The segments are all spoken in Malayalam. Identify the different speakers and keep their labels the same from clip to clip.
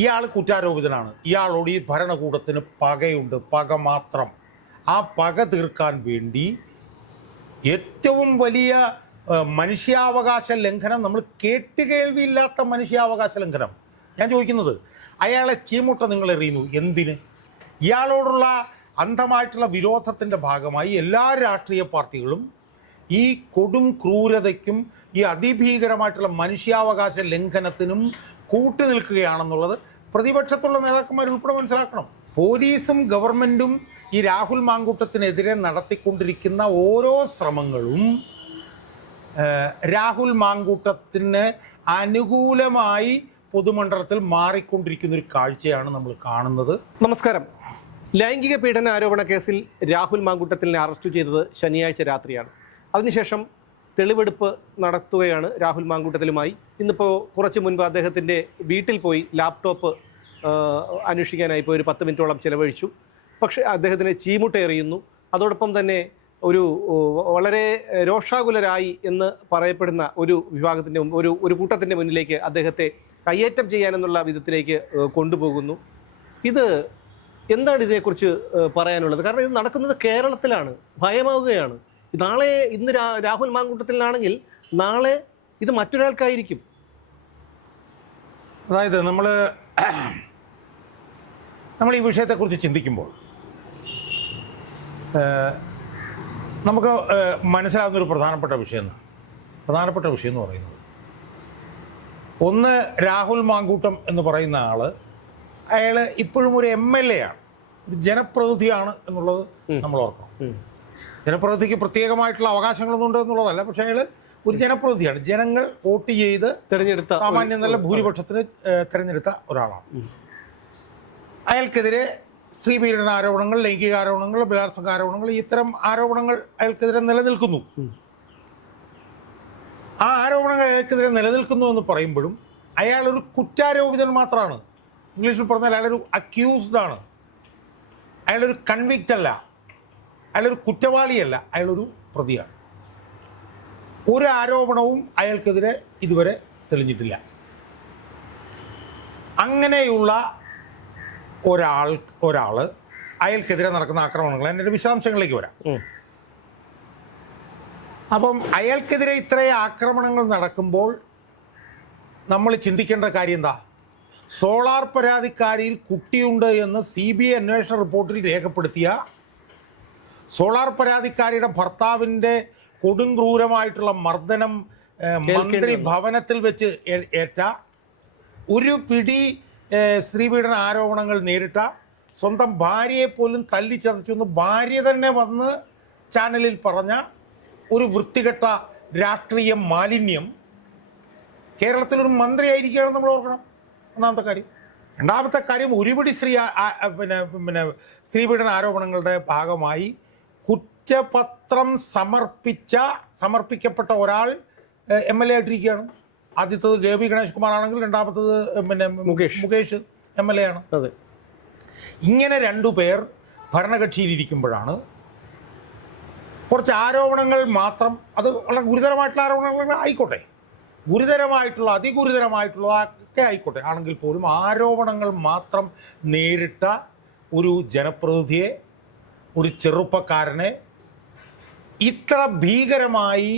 Speaker 1: ഇയാൾ കുറ്റാരോപിതനാണ്. ഇയാളോട് ഈ ഭരണകൂടത്തിന് പകയുണ്ട്. പക മാത്രം. ആ പക തീർക്കാൻ വേണ്ടി ഏറ്റവും വലിയ മനുഷ്യാവകാശ ലംഘനം നമ്മൾ കേട്ടുകേൾവിയില്ലാത്ത മനുഷ്യാവകാശ ലംഘനം. ഞാൻ ചോദിക്കുന്നത് അയാളെ ചീമുട്ട നിങ്ങൾ എറിയുന്നു എന്തിന്? ഇയാളോടുള്ള അന്ധമായിട്ടുള്ള വിരോധത്തിന്റെ ഭാഗമായി എല്ലാ രാഷ്ട്രീയ പാർട്ടികളും ഈ കൊടും ക്രൂരതയ്ക്കും ഈ അതിഭീകരമായിട്ടുള്ള മനുഷ്യാവകാശ ലംഘനത്തിനും കൂട്ടു നിൽക്കുകയാണെന്നുള്ളത് പ്രതിപക്ഷത്തുള്ള നേതാക്കന്മാർ ഉൾപ്പെടെ മനസ്സിലാക്കണം. പോലീസും ഗവൺമെന്റും ഈ രാഹുൽ മാങ്കൂട്ടത്തിനെതിരെ നടത്തിക്കൊണ്ടിരിക്കുന്ന ഓരോ ശ്രമങ്ങളും രാഹുൽ മാങ്കൂട്ടത്തിന് അനുകൂലമായി പൊതുമണ്ഡലത്തിൽ മാറിക്കൊണ്ടിരിക്കുന്ന ഒരു കാഴ്ചയാണ് നമ്മൾ കാണുന്നത്.
Speaker 2: നമസ്കാരം. ലൈംഗിക പീഡന ആരോപണ കേസിൽ രാഹുൽ മാങ്കൂട്ടത്തിനെ അറസ്റ്റ് ചെയ്തത് ശനിയാഴ്ച രാത്രിയാണ്. അതിനുശേഷം തെളിവെടുപ്പ് നടത്തുകയാണ് രാഹുൽ മാങ്കൂട്ടത്തിലുമായി. ഇന്നിപ്പോൾ കുറച്ച് മുൻപ് അദ്ദേഹത്തിന്റെ വീട്ടിൽ പോയി ലാപ്ടോപ്പ് അന്വേഷിക്കാനായി പോയി ഒരു പത്ത് മിനിറ്റോളം ചിലവഴിച്ചു. പക്ഷേ അദ്ദേഹത്തിന് ചീമുട്ടേറിയുന്നു. അതോടൊപ്പം തന്നെ ഒരു വളരെ രോഷാകുലരായി എന്ന് പറയപ്പെടുന്ന ഒരു വിഭാഗത്തിന്റെ ഒരു ഒരു കൂട്ടത്തിന്റെ മുന്നിലേക്ക് അദ്ദേഹത്തെ കയ്യേറ്റം ചെയ്യാനെന്നുള്ള വിധത്തിലേക്ക് കൊണ്ടുപോകുന്നു. ഇത് എന്താണ് ഇതിനെക്കുറിച്ച് പറയാനുള്ളത്? കാരണം ഇത് നടക്കുന്നത് കേരളത്തിലാണ് ഭയമാവുകയാണ്. നാളെ ഇന്ന് രാ- രാഹുൽ മാങ്കൂട്ടത്തിലാണെങ്കിൽ നാളെ ഇത് മറ്റൊരാൾക്കായിരിക്കും.
Speaker 1: അതായത് നമ്മൾ നമ്മൾ ഈ വിഷയത്തെക്കുറിച്ച് ചിന്തിക്കുമ്പോൾ നമുക്ക് ഏഹ്, മനസ്സിലാകുന്ന ഒരു പ്രധാനപ്പെട്ട വിഷയം പ്രധാനപ്പെട്ട വിഷയം എന്ന് പറയുന്നത്. ഒന്ന് രാഹുൽ മാങ്കൂട്ടം എന്ന് പറയുന്ന ആൾ അയാൾ ഇപ്പോഴും ഒരു എം എൽ എ ആണ്. ഒരു ജനപ്രതിനിധിയാണ് എന്നുള്ളത് നമ്മൾ ഓർക്കണം. ജനപ്രതിനിധിക്ക് പ്രത്യേകമായിട്ടുള്ള അവകാശങ്ങളൊന്നും ഉണ്ട് എന്നുള്ളതല്ല. പക്ഷേ അയാൾ ഒരു ജനപ്രതിനിധിയാണ്. ജനങ്ങൾ വോട്ട് ചെയ്ത്
Speaker 2: തെരഞ്ഞെടുത്ത
Speaker 1: സാമാന്യം നല്ല ഭൂരിപക്ഷത്തിന് തിരഞ്ഞെടുത്ത തെരഞ്ഞെടുത്ത ഒരാളാണ്. അയാൾക്കെതിരെ സ്ത്രീ പീഡന ആരോപണങ്ങൾ ലൈംഗിക ആരോപണങ്ങൾ ബലാത്സംഗ ആരോപണങ്ങൾ ഇത്തരം ആരോപണങ്ങൾ അയാൾക്കെതിരെ നിലനിൽക്കുന്നു. ആ ആരോപണങ്ങൾ അയാൾക്കെതിരെ നിലനിൽക്കുന്നു എന്ന് പറയുമ്പോഴും അയാൾ ഒരു കുറ്റാരോപിതൻ മാത്രമാണ് ഇംഗ്ലീഷിൽ പറഞ്ഞാൽ അയാളൊരു അക്യൂസ്ഡ് ആണ്. അയാളൊരു കൺവിക്റ്റ് അല്ല. അയാളൊരു കുറ്റവാളിയല്ല അയാളൊരു പ്രതിയാണ്. ഒരു ആരോപണവും അയാൾക്കെതിരെ ഇതുവരെ തെളിഞ്ഞിട്ടില്ല. അങ്ങനെയുള്ള ഒരാൾ ഒരാൾ അയാൾക്കെതിരെ നടക്കുന്ന ആക്രമണങ്ങൾ എന്റെ വിശദാംശങ്ങളിലേക്ക് വരാം. അപ്പം അയാൾക്കെതിരെ ഇത്രയും ആക്രമണങ്ങൾ നടക്കുമ്പോൾ നമ്മൾ ചിന്തിക്കേണ്ട കാര്യം എന്താ? സോളാർ പരാതിക്കാരിയിൽ കുട്ടിയുണ്ട് എന്ന് സി ബി ഐ അന്വേഷണ റിപ്പോർട്ടിൽ രേഖപ്പെടുത്തിയ സോളാർ പരാതിക്കാരിയുടെ ഭർത്താവിന്റെ കൊടുംക്രൂരമായിട്ടുള്ള മർദ്ദനം മന്ത്രി ഭവനത്തിൽ വെച്ച് ഏറ്റ. ഒരു പിടി സ്ത്രീപീഡന ആരോപണങ്ങൾ നേരിട്ട. സ്വന്തം ഭാര്യയെ പോലും തല്ലി എന്ന് ഭാര്യ തന്നെ വന്ന് ചാനലിൽ പറഞ്ഞ ഒരു വൃത്തികെട്ട രാഷ്ട്രീയ മാലിന്യം. കേരളത്തിലൊരു മന്ത്രിയായിരിക്കുകയാണ് നമ്മൾ ഓർക്കണം. ഒന്നാമത്തെ കാര്യം. രണ്ടാമത്തെ കാര്യം ഒരുപിടി സ്ത്രീ പിന്നെ പിന്നെ സ്ത്രീപീഡന ആരോപണങ്ങളുടെ ഭാഗമായി കുറ്റപത്രം സമർപ്പിച്ച സമർപ്പിക്കപ്പെട്ട ഒരാൾ എം എൽ എ ആയിട്ടിരിക്കുകയാണ്. ആദ്യത്തത് കെ വി ഗണേഷ് കുമാർ ആണെങ്കിൽ രണ്ടാമത്തത് പിന്നെ
Speaker 2: Mukesh.
Speaker 1: Mukesh M L A ആണ്.
Speaker 2: അതെ.
Speaker 1: ഇങ്ങനെ രണ്ടു പേർ ഭരണകക്ഷിയിലിരിക്കുമ്പോഴാണ് കുറച്ച് ആരോപണങ്ങൾ മാത്രം അത് വളരെ ഗുരുതരമായിട്ടുള്ള ആരോപണങ്ങൾ ആയിക്കോട്ടെ. ഗുരുതരമായിട്ടുള്ള അതിഗുരുതരമായിട്ടുള്ള ഒക്കെ ആയിക്കോട്ടെ. ആണെങ്കിൽ പോലും ആരോപണങ്ങൾ മാത്രം നേരിട്ട ഒരു ജനപ്രതിനിധിയെ ഒരു ചെറുപ്പക്കാരനെ ഇത്ര ഭീകരമായി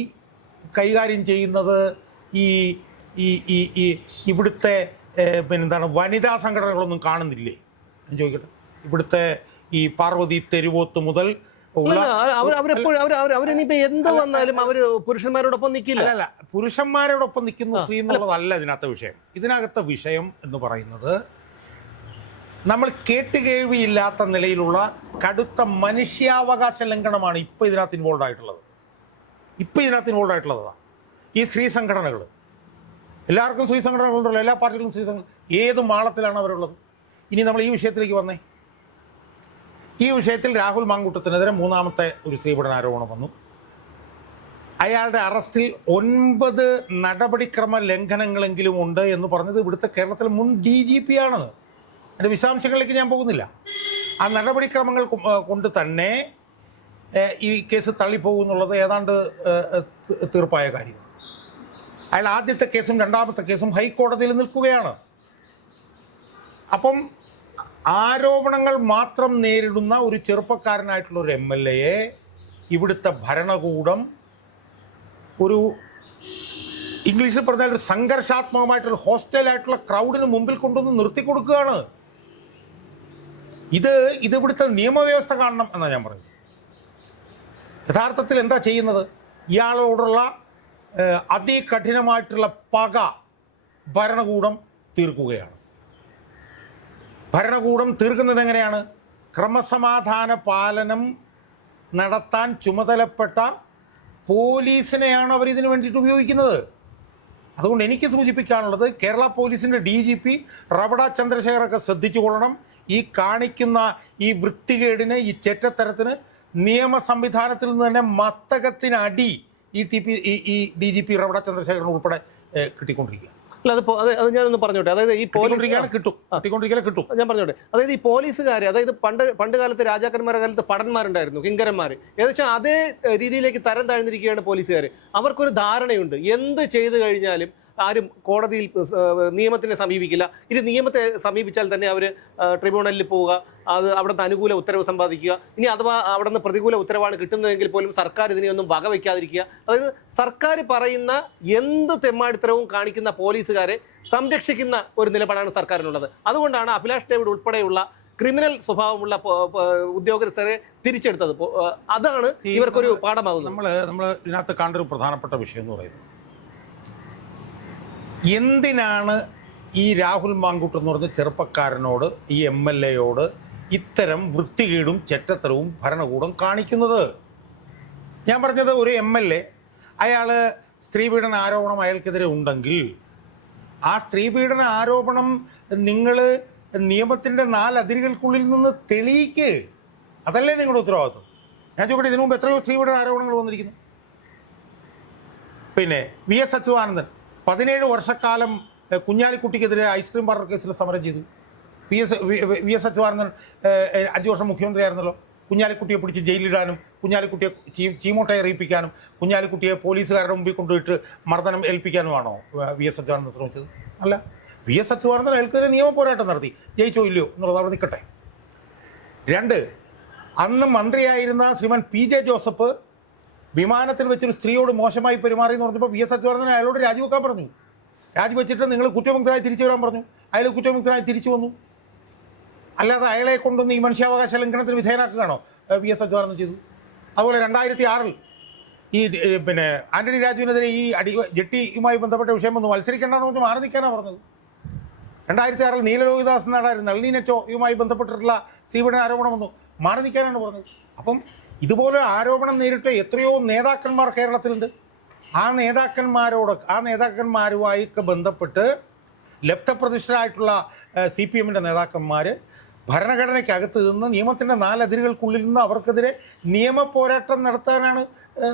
Speaker 1: കൈകാര്യം ചെയ്യുന്നത് ഈ ഈ ഈ ഈ ഇവിടുത്തെ പിന്നെന്താണ് വനിതാ സംഘടനകളൊന്നും കാണുന്നില്ലേ? ഞാൻ ചോദിക്കട്ടെ. ഇവിടുത്തെ ഈ പാർവതി തെരുവോത്ത് മുതൽ
Speaker 2: അവരെപ്പോഴും അവർ അവർ അവരിനിപ്പോ എന്ത് വന്നാലും അവർ പുരുഷന്മാരോടൊപ്പം നിൽക്കില്ല
Speaker 1: അല്ലല്ല പുരുഷന്മാരോടൊപ്പം നിൽക്കുന്ന സ്ത്രീ എന്നുള്ളതല്ല ഇതിനകത്തെ വിഷയം. ഇതിനകത്തെ വിഷയം എന്ന് പറയുന്നത് നമ്മൾ കേട്ടുകേൾവിയില്ലാത്ത നിലയിലുള്ള കടുത്ത മനുഷ്യാവകാശ ലംഘനമാണ് ഇപ്പോൾ ഇതിനകത്ത് ഇൻവോൾവ് ആയിട്ടുള്ളത്. ഇപ്പോൾ ഇതിനകത്ത് ഇൻവോൾവ് ആയിട്ടുള്ളത് ഈ സ്ത്രീ സംഘടനകൾ എല്ലാവർക്കും സ്ത്രീ സംഘടനകളുണ്ടല്ലോ എല്ലാ പാർട്ടികളും സ്ത്രീ സംഘടന ഏത് മാളത്തിലാണ് അവരുള്ളത്? ഇനി നമ്മൾ ഈ വിഷയത്തിലേക്ക് വന്നേ. ഈ വിഷയത്തിൽ രാഹുൽ മാങ്കൂട്ടത്തിനെതിരെ മൂന്നാമത്തെ ഒരു സ്ത്രീപീഡന ആരോപണം വന്നു. അയാളുടെ അറസ്റ്റിൽ ഒൻപത് നടപടിക്രമ ലംഘനങ്ങളെങ്കിലും ഉണ്ട് എന്ന് പറഞ്ഞത് ഇവിടുത്തെ കേരളത്തിലെ മുൻ ഡി ജി പി ആണ് അതിന്റെ വിശദാംശങ്ങളിലേക്ക് ഞാൻ പോകുന്നില്ല. ആ നടപടിക്രമങ്ങൾ കൊണ്ട് തന്നെ ഈ കേസ് തള്ളിപ്പോകും എന്നുള്ളത് ഏതാണ്ട് തീർപ്പായ കാര്യമാണ് അയാൾ ആദ്യത്തെ കേസും രണ്ടാമത്തെ കേസും ഹൈക്കോടതിയിൽ നിൽക്കുകയാണ്. അപ്പം ആരോപണങ്ങൾ മാത്രം നേരിടുന്ന ഒരു ചെറുപ്പക്കാരനായിട്ടുള്ള ഒരു എം എൽ എയെ ഇവിടുത്തെ ഭരണകൂടം ഒരു ഇംഗ്ലീഷിൽ പറഞ്ഞാൽ ഒരു സംഘർഷാത്മകമായിട്ടുള്ള ഹോസ്റ്റലായിട്ടുള്ള ക്രൗഡിന് മുമ്പിൽ കൊണ്ടുവന്ന് നിർത്തി കൊടുക്കുകയാണ് ഇത് ഇത് ഇവിടുത്തെ നിയമവ്യവസ്ഥ കാണണം എന്നാണ് ഞാൻ പറയുന്നത്. യഥാർത്ഥത്തിൽ എന്താ ചെയ്യുന്നത്? ഇയാളോടുള്ള അതികഠിനമായിട്ടുള്ള പക ഭരണകൂടം തീർക്കുകയാണ്. ഭരണകൂടം തീർക്കുന്നത് എങ്ങനെയാണ്? ക്രമസമാധാന പാലനം നടത്താൻ ചുമതലപ്പെട്ട പോലീസിനെയാണ് അവർ ഇതിനു വേണ്ടിയിട്ട് ഉപയോഗിക്കുന്നത്. അതുകൊണ്ട് എനിക്ക് സൂചിപ്പിക്കാനുള്ളത് കേരള പോലീസിന്റെ ഡി ജി പി റവട ചന്ദ്രശേഖരൊക്കെ ശ്രദ്ധിച്ചു കൊള്ളണം. ഈ കാണിക്കുന്ന ഈ വൃത്തികേടിന് ഈ ചെറ്റത്തരത്തിന് നിയമ സംവിധാനത്തിൽ നിന്ന് തന്നെ മസ്തകത്തിനടി ഈ ടി പി ഈ ഈ D G P Ravada Chandrasekharan ഉൾപ്പെടെ കിട്ടിക്കൊണ്ടിരിക്കുക.
Speaker 2: അല്ല അത് അത് അത് ഞാനൊന്ന് പറഞ്ഞോട്ടെ. അതായത് ഈ പോലീസ്
Speaker 1: കിട്ടും. കിട്ടും.
Speaker 2: ഞാൻ പറഞ്ഞോട്ടെ. അതായത് ഈ പോലീസുകാർ അതായത് പണ്ട് പണ്ട് കാലത്ത് രാജാക്കന്മാരുടെ കാലത്ത് പടന്മാരുണ്ടായിരുന്നു കിങ്കരന്മാർ ഏകദേശം അതേ രീതിയിലേക്ക് തരം താഴ്ന്നിരിക്കുകയാണ് പോലീസുകാർ അവർക്കൊരു ധാരണയുണ്ട്. എന്ത് ചെയ്തു കഴിഞ്ഞാലും ആരും കോടതിയിൽ നിയമത്തിനെ സമീപിക്കില്ല. ഇനി നിയമത്തെ സമീപിച്ചാൽ തന്നെ അവർ ട്രിബ്യൂണലിൽ പോവുക. അത് അവിടുത്തെ അനുകൂല ഉത്തരവ് സമ്പാദിക്കുക. ഇനി അഥവാ അവിടെ നിന്ന് പ്രതികൂല ഉത്തരവാണ് കിട്ടുന്നതെങ്കിൽ പോലും സർക്കാർ ഇതിനെയൊന്നും വകവയ്ക്കാതിരിക്കുക അതായത് സർക്കാർ പറയുന്ന എന്ത് തെമ്മാടിത്തരവും കാണിക്കുന്ന പോലീസുകാരെ സംരക്ഷിക്കുന്ന ഒരു നിലപാടാണ് സർക്കാരിനുള്ളത്. അതുകൊണ്ടാണ് അഭിലാഷ് ഡേവിഡ് ഉൾപ്പെടെയുള്ള ക്രിമിനൽ സ്വഭാവമുള്ള ഉദ്യോഗസ്ഥരെ തിരിച്ചെടുത്തത്. അതാണ് ഇവർക്കൊരു പാഠമാകുന്നത്.
Speaker 1: നമ്മൾ നമ്മൾ ഇതിനകത്ത് കണ്ടൊരു പ്രധാനപ്പെട്ട വിഷയം എന്ന് പറയുന്നത് എന്തിനാണ് ഈ രാഹുൽ മാങ്കുട്ട് എന്ന് പറഞ്ഞ ചെറുപ്പക്കാരനോട് ഈ എം എൽ എയോട് ഇത്തരം വൃത്തികേടും ചെറ്റത്തരവും ഭരണകൂടം കാണിക്കുന്നത്? ഞാൻ പറഞ്ഞത് ഒരു എം എൽ എ അയാൾ സ്ത്രീപീഡന ആരോപണം അയാൾക്കെതിരെ ഉണ്ടെങ്കിൽ ആ സ്ത്രീപീഡന ആരോപണം നിങ്ങൾ നിയമത്തിന്റെ നാലതിരുകൾക്കുള്ളിൽ നിന്ന് തെളിയിക്ക്. അതല്ലേ നിങ്ങളുടെ ഉത്തരവാദിത്വം? ഞാൻ ചോദിക്കട്ടെ ഇതിനു മുമ്പ് എത്രയോ സ്ത്രീപീഡന ആരോപണങ്ങൾ വന്നിരിക്കുന്നു. പിന്നെ വി എസ് അച്യുതാനന്ദൻ പതിനേഴ് വർഷക്കാലം കുഞ്ഞാലിക്കുട്ടിക്കെതിരെ ഐസ്ക്രീം പാർലർ കേസിൽ സമരം ചെയ്തു. P S V S Achuthanandan അഞ്ച് വർഷം മുഖ്യമന്ത്രിയായിരുന്നല്ലോ. കുഞ്ഞാലിക്കുട്ടിയെ പിടിച്ച് ജയിലിടാനും കുഞ്ഞാലിക്കുട്ടിയെ ചീ ചീമോട്ടയെ അറിയിപ്പിക്കാനും കുഞ്ഞാലിക്കുട്ടിയെ പോലീസുകാരുടെ മുമ്പിൽ കൊണ്ടുപോയിട്ട് മർദ്ദനം ഏൽപ്പിക്കാനുമാണോ വി എസ് അച്യുതാനന്ദൻ ശ്രമിച്ചത്? അല്ല വി എസ് അച്യുതാനന്ദൻ അയാൾക്കെതിരെ നിയമ പോരാട്ടം നടത്തി. ജയിച്ചോ ഇല്ലയോ എന്നുള്ളത് അവിടെ നിൽക്കട്ടെ. രണ്ട് അന്ന് മന്ത്രിയായിരുന്ന ശ്രീമാൻ പി ജെ ജോസഫ് വിമാനത്തിൽ വെച്ചൊരു സ്ത്രീയോട് മോശമായി പെരുമാറി എന്ന് പറഞ്ഞപ്പോൾ വി എസ് അച്യുതാനന്ദൻ അയാളോട് രാജിവെക്കാൻ പറഞ്ഞു. രാജിവെച്ചിട്ട് നിങ്ങൾ കുറ്റമുക്തരായി തിരിച്ചു വരാൻ പറഞ്ഞു. അയാൾ കുറ്റമുക്തരായി തിരിച്ചു വന്നു. അല്ലാതെ അയാളെ കൊണ്ടൊന്ന് ഈ മനുഷ്യാവകാശ ലംഘനത്തിന് വിധേയനാക്കുകയാണോ വി എസ് അച്യുതാനന്ദൻ ചെയ്തു അതുപോലെ രണ്ടായിരത്തി ആറിൽ ഈ പിന്നെ ആന്റണി രാജുവിനെതിരെ ഈ അടി ജെട്ടിയുമായി ബന്ധപ്പെട്ട വിഷയം ഒന്ന് മത്സരിക്കേണ്ടെന്ന് പറഞ്ഞ് മാറി നിൽക്കാനാണ് പറഞ്ഞത്. രണ്ടായിരത്തി ആറിൽ നീലലോഹിദാസ് നാടായിരുന്നു നളിനി നെറ്റോയുമായി ബന്ധപ്പെട്ടിട്ടുള്ള സീപീഡന ആരോപണം വന്നു. മാറി നിൽക്കാനാണ് പറഞ്ഞത്. അപ്പം ഇതുപോലെ ആരോപണം നേരിട്ട എത്രയോ നേതാക്കന്മാർ കേരളത്തിലുണ്ട്. ആ നേതാക്കന്മാരോട് ആ നേതാക്കന്മാരുമായി ബന്ധപ്പെട്ട് ലബ്ധപ്രതിഷ്ഠരായിട്ടുള്ള സി പി എമ്മിന്റെ നേതാക്കന്മാർ ഭരണഘടനയ്ക്കകത്ത് നിന്ന് നിയമത്തിന്റെ നാലതിരുകൾക്കുള്ളിൽ നിന്ന് അവർക്കെതിരെ നിയമ പോരാട്ടം നടത്താനാണ്